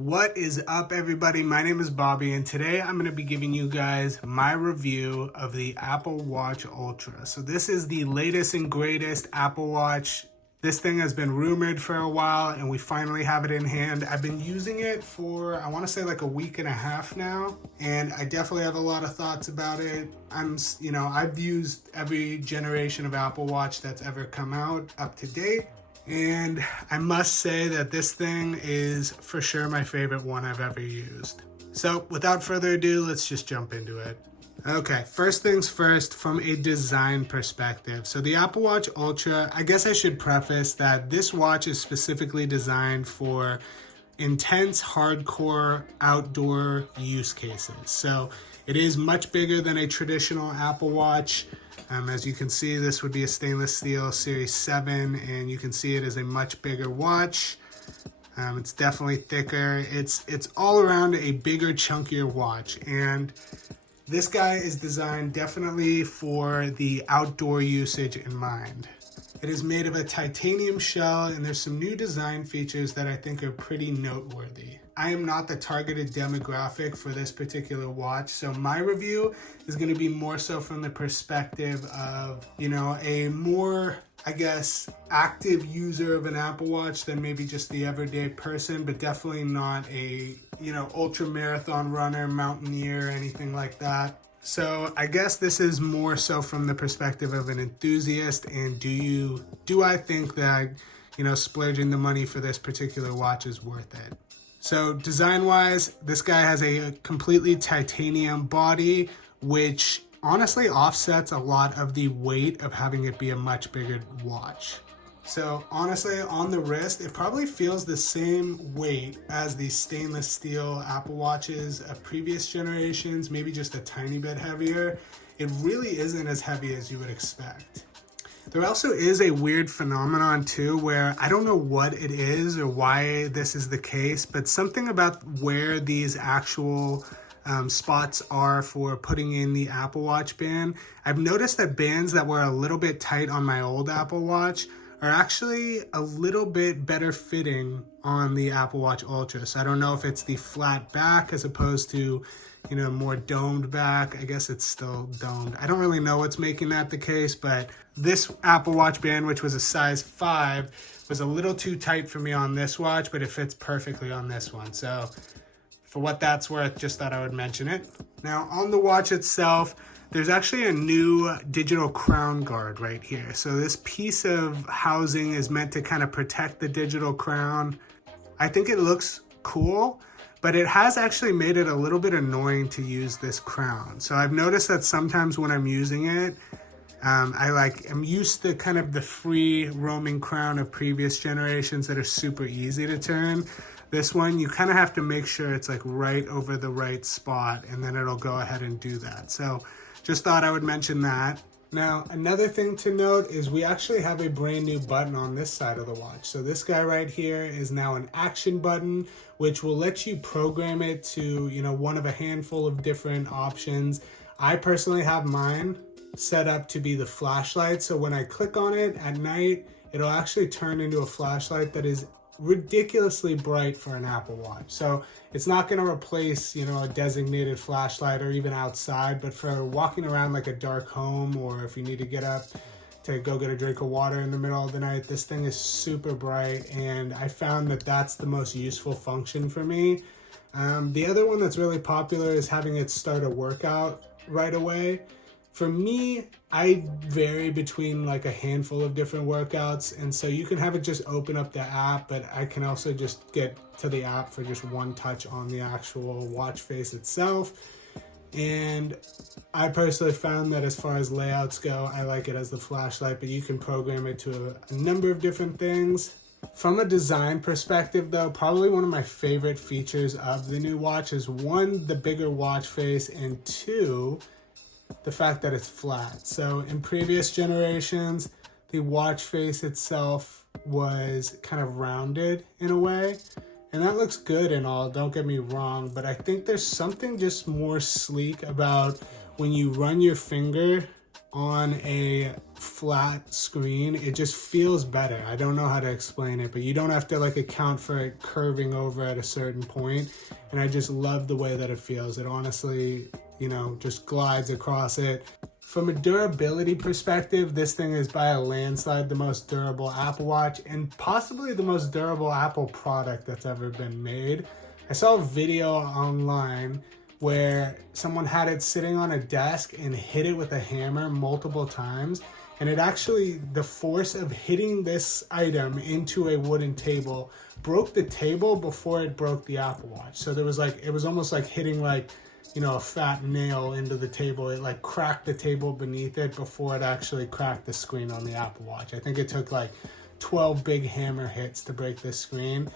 What is up, everybody? My name is Bobby, and today I'm going to be giving you guys my review of the Apple Watch Ultra. So this is the latest and greatest Apple Watch. This thing has been rumored for a while, and we finally have it in hand. I've been using it for, I want to say like a week and a half now, and I definitely have a lot of thoughts about it. I've used every generation of Apple Watch that's ever come out up to date. And I must say that this thing is for sure my favorite one I've ever used. So without further ado, let's just jump into it. Okay, first things first, from a design perspective. So the Apple Watch Ultra, I guess I should preface that this watch is specifically designed for intense, hardcore outdoor use cases. So it is much bigger than a traditional Apple Watch. As you can see, this would be a stainless steel Series 7, and you can see it is a much bigger watch. It's definitely thicker. It's all around a bigger, chunkier watch, and this guy is designed definitely for the outdoor usage in mind. It is made of a titanium shell, and there's some new design features that I think are pretty noteworthy. I am not the targeted demographic for this particular watch, so my review is going to be more so from the perspective of, a more, active user of an Apple Watch than maybe just the everyday person, but definitely not a, ultra marathon runner, mountaineer, anything like that. So I guess this is more so from the perspective of an enthusiast, and do I think that, splurging the money for this particular watch is worth it? So design-wise, this guy has a completely titanium body, which honestly offsets a lot of the weight of having it be a much bigger watch. So honestly, on the wrist, it probably feels the same weight as the stainless steel Apple Watches of previous generations, maybe just a tiny bit heavier. It really isn't as heavy as you would expect. There also is a weird phenomenon too, where I don't know what it is or why this is the case, but something about where these actual spots are for putting in the Apple Watch band. I've noticed that bands that were a little bit tight on my old Apple Watch are actually a little bit better fitting on the Apple Watch Ultra. So I don't know if it's the flat back as opposed to, more domed back. I guess it's still domed. I don't really know what's making that the case, but this Apple Watch band, which was a size 5, was a little too tight for me on this watch, but it fits perfectly on this one. So for what that's worth, just thought I would mention it. Now on the watch itself, there's actually a new digital crown guard right here. So this piece of housing is meant to kind of protect the digital crown. I think it looks cool, but it has actually made it a little bit annoying to use this crown. So I've noticed that sometimes when I'm using it, I'm used to kind of the free roaming crown of previous generations that are super easy to turn. This one, you kind of have to make sure it's like right over the right spot, and then it'll go ahead and do that. So just thought I would mention that. Now, another thing to note is we actually have a brand new button on this side of the watch. So this guy right here is now an action button, which will let you program it to, one of a handful of different options. I personally have mine set up to be the flashlight. So when I click on it at night, it'll actually turn into a flashlight that is ridiculously bright for an Apple Watch. So it's not going to replace, a designated flashlight or even outside, but for walking around like a dark home, or if you need to get up to go get a drink of water in the middle of the night, this thing is super bright, and I found that that's the most useful function for me. The other one that's really popular is having it start a workout right away. For me, I vary between like a handful of different workouts, and so you can have it just open up the app, but I can also just get to the app for just one touch on the actual watch face itself. And I personally found that as far as layouts go, I like it as the flashlight, but you can program it to a number of different things. From a design perspective though, probably one of my favorite features of the new watch is 1, the bigger watch face, and 2, the fact that it's flat. So in previous generations, the watch face itself was kind of rounded in a way, and that looks good and all, don't get me wrong, but I think there's something just more sleek about when you run your finger on a flat screen, it just feels better. I don't know how to explain it, but you don't have to like account for it curving over at a certain point. And I just love the way that it feels. It honestly, you know, just glides across it. From a durability perspective, this thing is by a landslide the most durable Apple Watch and possibly the most durable Apple product that's ever been made. I saw a video online where someone had it sitting on a desk and hit it with a hammer multiple times. And it actually, the force of hitting this item into a wooden table broke the table before it broke the Apple Watch. So there was like, it was almost like hitting like, you know, a fat nail into the table. It like cracked the table beneath it before it actually cracked the screen on the Apple Watch. I think it took like 12 big hammer hits to break this screen.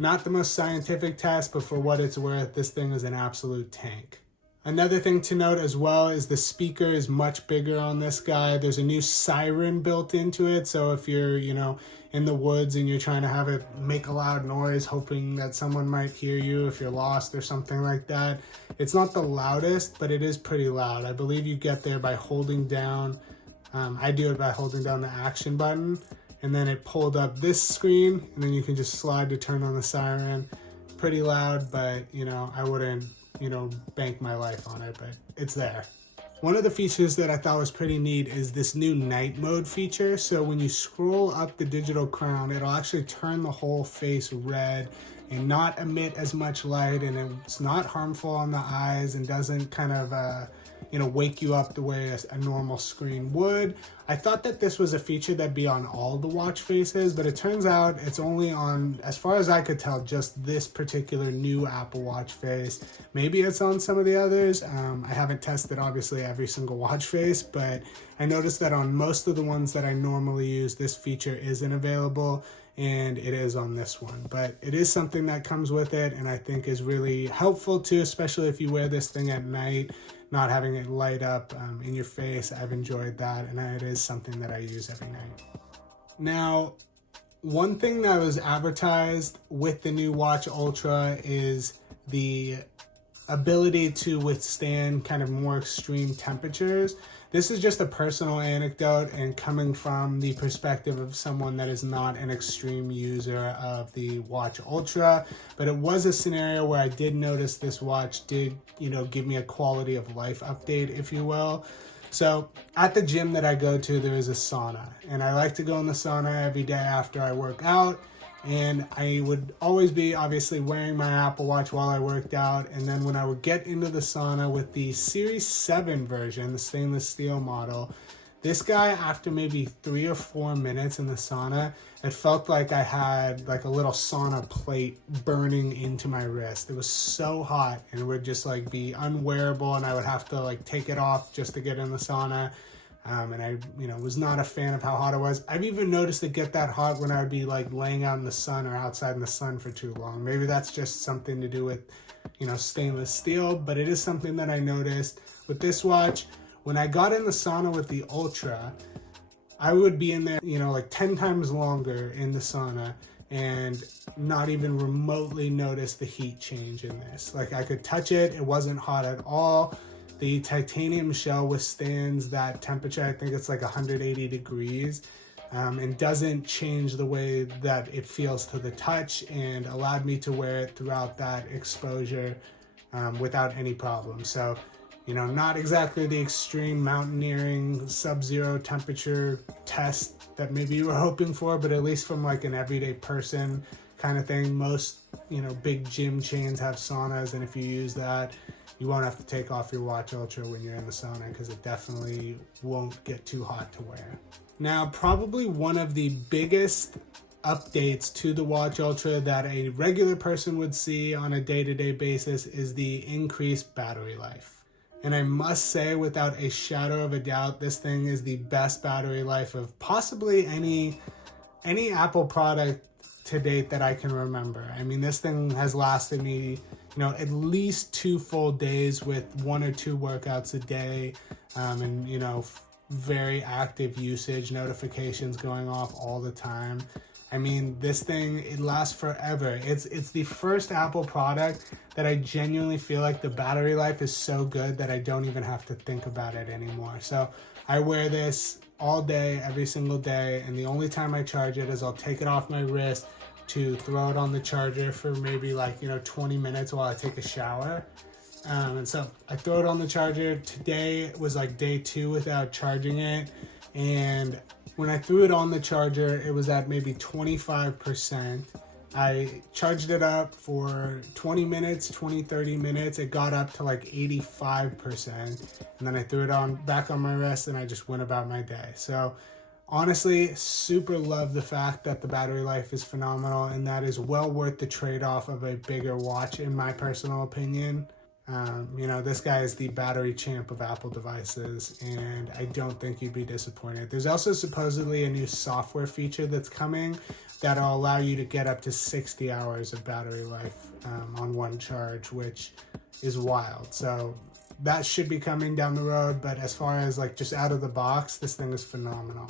Not the most scientific test, but for what it's worth, this thing is an absolute tank. Another thing to note as well is the speaker is much bigger on this guy. There's a new siren built into it. So if you're, you know, in the woods and you're trying to have it make a loud noise, hoping that someone might hear you if you're lost or something like that. It's not the loudest, but it is pretty loud. I believe you get there by holding down, I do it by holding down the action button, and then it pulled up this screen, and then you can just slide to turn on the siren. Pretty loud, but you know, I wouldn't, you know, bank my life on it, but it's there. One of the features that I thought was pretty neat is this new night mode feature. So when you scroll up the digital crown, it'll actually turn the whole face red and not emit as much light, and it's not harmful on the eyes and doesn't kind of you know, wake you up the way a normal screen would. I thought that this was a feature that'd be on all the watch faces, but it turns out it's only on, as far as I could tell, just this particular new Apple Watch face. Maybe it's on some of the others. I haven't tested obviously every single watch face, but I noticed that on most of the ones that I normally use, this feature isn't available, and it is on this one. But it is something that comes with it, and I think is really helpful too, especially if you wear this thing at night, not having it light up in your face. I've enjoyed that, and it is something that I use every night. Now, one thing that was advertised with the new Watch Ultra is the ability to withstand kind of more extreme temperatures. This is just a personal anecdote and coming from the perspective of someone that is not an extreme user of the Watch Ultra, but it was a scenario where I did notice this watch did, you know, give me a quality of life update, if you will. So at the gym that I go to, there is a sauna, and I like to go in the sauna every day after I work out. And I would always be obviously wearing my Apple Watch while I worked out. And then when I would get into the sauna with the Series 7 version, the stainless steel model, this guy, after maybe 3 or 4 minutes in the sauna, it felt like I had like a little sauna plate burning into my wrist. It was so hot, and it would just like be unwearable, and I would have to like take it off just to get in the sauna. And I, you know, was not a fan of how hot it was. I've even noticed it get that hot when I would be like laying out in the sun or outside in the sun for too long. Maybe that's just something to do with, you know, stainless steel, but it is something that I noticed with this watch. When I got in the sauna with the Ultra, I would be in there, you know, like 10 times longer in the sauna and not even remotely notice the heat change in this. Like I could touch it, it wasn't hot at all. The titanium shell withstands that temperature. I think it's like 180 degrees, and doesn't change the way that it feels to the touch, and allowed me to wear it throughout that exposure without any problem. So, you know, not exactly the extreme mountaineering sub-zero temperature test that maybe you were hoping for, but at least from like an everyday person kind of thing. Most, you know, big gym chains have saunas, and if you use that, you won't have to take off your Watch Ultra when you're in the sauna, because it definitely won't get too hot to wear. Now, probably one of the biggest updates to the Watch Ultra that a regular person would see on a day-to-day basis is the increased battery life. And I must say, without a shadow of a doubt, this thing is the best battery life of possibly any Apple product to date that I can remember. I mean, this thing has lasted me, you know, at least 2 full days with 1 or 2 workouts a day, and, you know, very active usage, notifications going off all the time. I mean, this thing, it lasts forever. It's the first Apple product that I genuinely feel like the battery life is so good that I don't even have to think about it anymore. So I wear this all day, every single day, and the only time I charge it is I'll take it off my wrist to throw it on the charger for maybe 20 minutes while I take a shower. And so I throw it on the charger. Today was like day 2 without charging it, and when I threw it on the charger, it was at maybe 25%. I charged it up for 20 minutes, 30 minutes. It got up to like 85%. And then I threw it on back on my wrist and I just went about my day. So honestly, super love the fact that the battery life is phenomenal, and that is well worth the trade-off of a bigger watch in my personal opinion. This guy is the battery champ of Apple devices, and I don't think you'd be disappointed. There's also supposedly a new software feature that's coming that'll allow you to get up to 60 hours of battery life on one charge, which is wild. So that should be coming down the road, but as far as like just out of the box, this thing is phenomenal.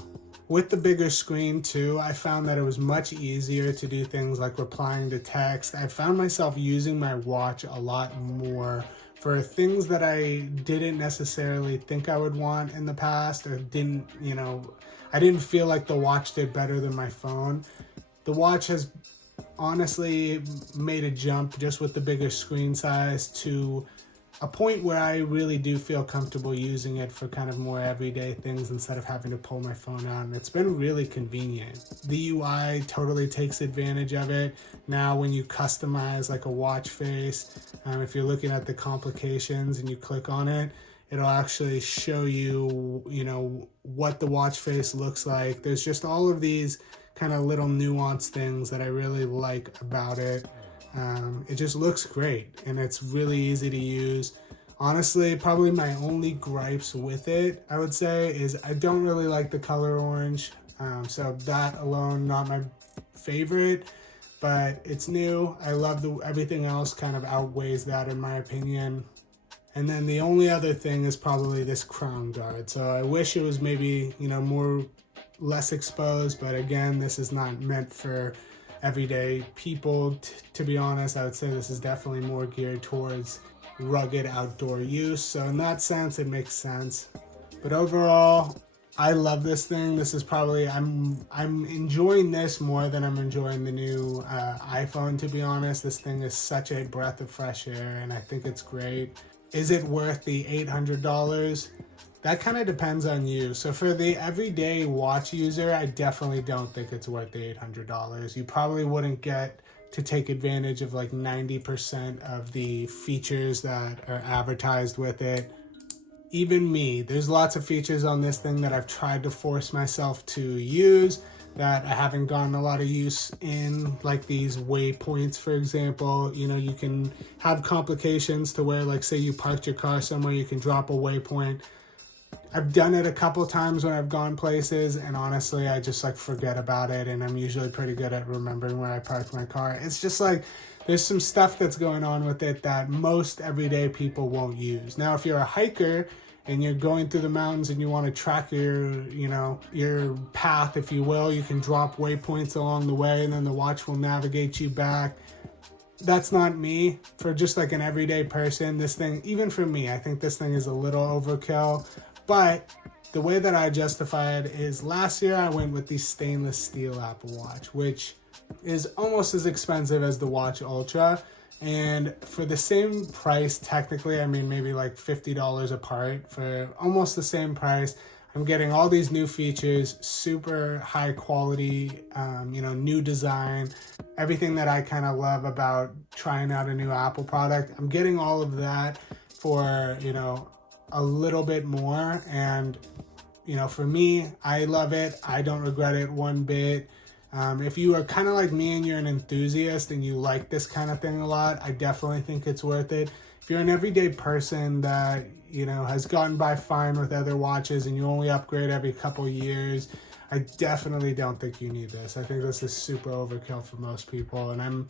With the bigger screen too, I found that it was much easier to do things like replying to text. I found myself using my watch a lot more for things that I didn't necessarily think I would want in the past, or I didn't feel like the watch did better than my phone. The watch has honestly made a jump just with the bigger screen size to a point where I really do feel comfortable using it for kind of more everyday things instead of having to pull my phone out, and it's been really convenient. The UI totally takes advantage of it. Now when you customize like a watch face, if you're looking at the complications and you click on it, it'll actually show you, what the watch face looks like. There's just all of these kind of little nuanced things that I really like about it. It just looks great and it's really easy to use. Honestly, probably my only gripes with it, I would say, is I don't really like the color orange. So that alone, not my favorite, but it's new. I love everything else kind of outweighs that in my opinion. And then the only other thing is probably this crown guard. So I wish it was maybe, less exposed, but again, this is not meant for everyday people. To be honest, I would say this is definitely more geared towards rugged outdoor use. So in that sense, it makes sense. But overall, I love this thing. This is probably, I'm enjoying this more than I'm enjoying the new iPhone, to be honest. This thing is such a breath of fresh air and I think it's great. Is it worth the $800? That kind of depends on you. So for the everyday watch user, I definitely don't think it's worth the $800. You probably wouldn't get to take advantage of like 90% of the features that are advertised with it. Even me, there's lots of features on this thing that I've tried to force myself to use that I haven't gotten a lot of use in, like these waypoints, for example. You can have complications to where, like, say you parked your car somewhere, you can drop a waypoint. I've done it a couple times when I've gone places, and honestly, I just like forget about it, and I'm usually pretty good at remembering where I parked my car. It's just like there's some stuff that's going on with it that most everyday people won't use. Now, if you're a hiker and you're going through the mountains and you want to track your path, if you will, you can drop waypoints along the way, and then the watch will navigate you back. That's not me. For just like an everyday person, this thing, even for me, I think this thing is a little overkill. But the way that I justify it is last year I went with the stainless steel Apple Watch, which is almost as expensive as the Watch Ultra. And for the same price, technically, I mean, maybe like $50 apart, for almost the same price, I'm getting all these new features, super high quality, new design, everything that I kind of love about trying out a new Apple product. I'm getting all of that for, a little bit more. And, for me, I love it. I don't regret it one bit. If you are kind of like me and you're an enthusiast and you like this kind of thing a lot, I definitely think it's worth it. If you're an everyday person that, has gotten by fine with other watches and you only upgrade every couple years, I definitely don't think you need this. I think this is super overkill for most people. And I'm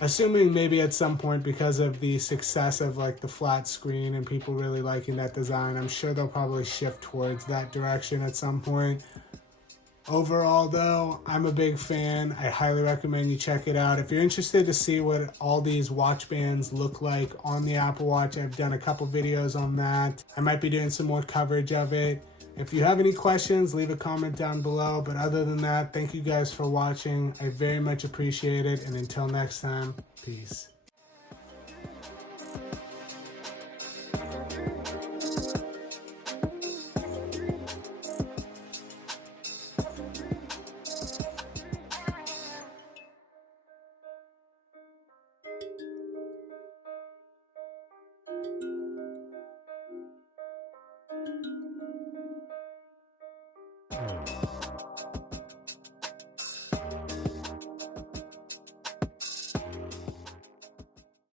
assuming maybe at some point, because of the success of like the flat screen and people really liking that design, I'm sure they'll probably shift towards that direction at some point. Overall, though, I'm a big fan. I highly recommend you check it out. If you're interested to see what all these watch bands look like on the Apple Watch, I've done a couple videos on that. I might be doing some more coverage of it. If you have any questions, leave a comment down below. But other than that, thank you guys for watching. I very much appreciate it. And until next time, peace.